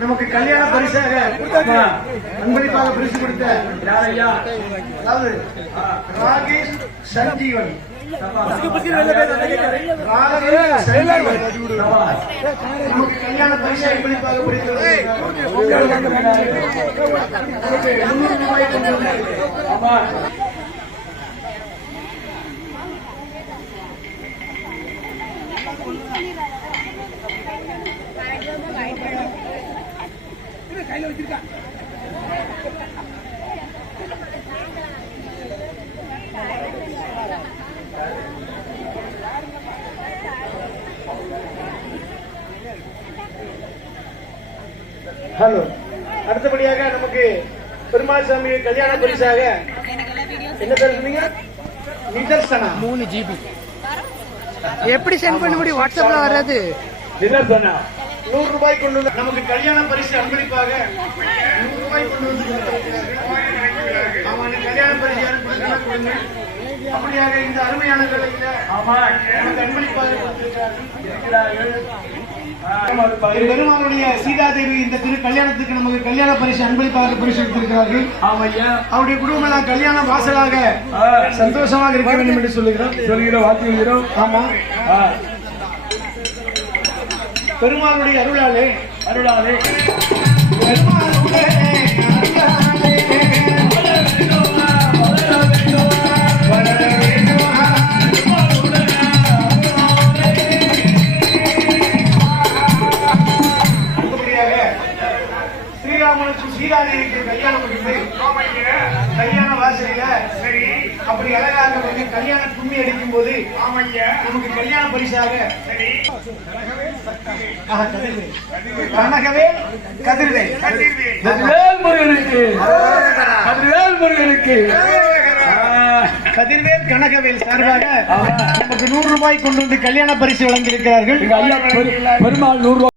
நமக்கு கல்யாண பரிசாக அன்பளிப்பாக பரிசு கொடுத்த யாரையா? அதாவது ராகேஷ் சஞ்சீவன். கல்யாண பரிசு அன்பளிப்பாக பிடித்தது கொண்டு வந்து ஹலோ. அடுத்தபடியாக நமக்கு பெருமாள் சாமி கல்யாண பரிசாக என்ன பேர் சொன்னீங்க? நிதர்சனா. மூணு ஜிபி எப்படி சென்ட் பண்ண முடியும்? வாட்ஸ்அப்ல வராது. நிதர்சனா நூறு ரூபாய் கொண்டு நமக்கு கல்யாண பரிசு அன்பளிப்பாக நூறு ரூபாய் கொண்டு வந்து ஆமா நீ கல்யாண பரிசு கொடுங்க. அப்படியாக இந்த அருமையான வேலையில அன்பளிப்பாக கொடுத்திருக்கிறார்கள். பெருமாளுடைய சீதாதேவி இந்த திரு கல்யாணத்துக்கு நமக்கு கல்யாண பரிசு அன்பளிப்பாக பரிசு கொடுத்திருக்கிறார்கள். அவருடைய குடும்பம் எல்லாம் கல்யாண வாசலாக சந்தோஷமாக இருக்க வேண்டும் என்று சொல்லுகிறோம். சொல்கிறோம் வாழ்த்துகிறோம் ஆமா. பெருமாளுடைய அருளாலே அருளாலே. பெருமாளுடைய ஸ்ரீராமனுக்கு சீதாதேவிக்கு கல்யாணம் முடிந்து கல்யாண வாசலில சரி. அப்படி அழகாக வந்து கல்யாண கும்மி அடிக்கும் போது நமக்கு கல்யாண பரிசாக ஆஹா, கதிர்வேல். கனகவேல் கதிர்வேல் முருகனுக்கு. கதிர்வேல் முருகனுக்கு. கதிர்வேல் கனகவேல் சார்பாக நமக்கு நூறு ரூபாய் கொண்டு வந்து கல்யாண பரிசு வழங்கியிருக்கிறார்கள். பெருமாள் நூறு